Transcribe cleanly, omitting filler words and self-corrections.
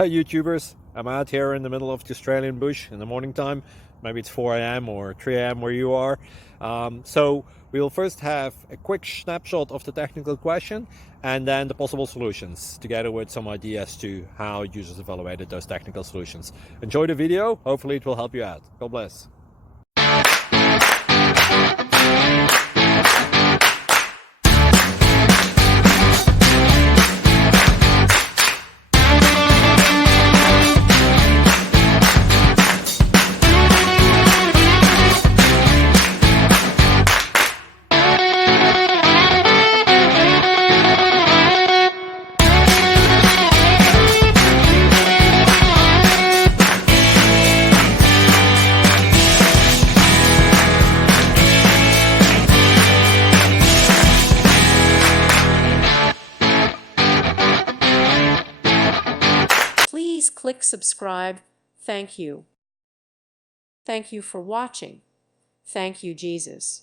Hey YouTubers, I'm out here in the middle of the Australian bush in the morning time. Maybe it's 4 a.m. or 3 a.m. where you are. So we'll first have a quick snapshot of the technical question and then the possible solutions, together with some ideas to how users evaluated those technical solutions. Enjoy the video, hopefully it will help you out. God bless. Please click subscribe. Thank you. Thank you for watching. Thank you, Jesus.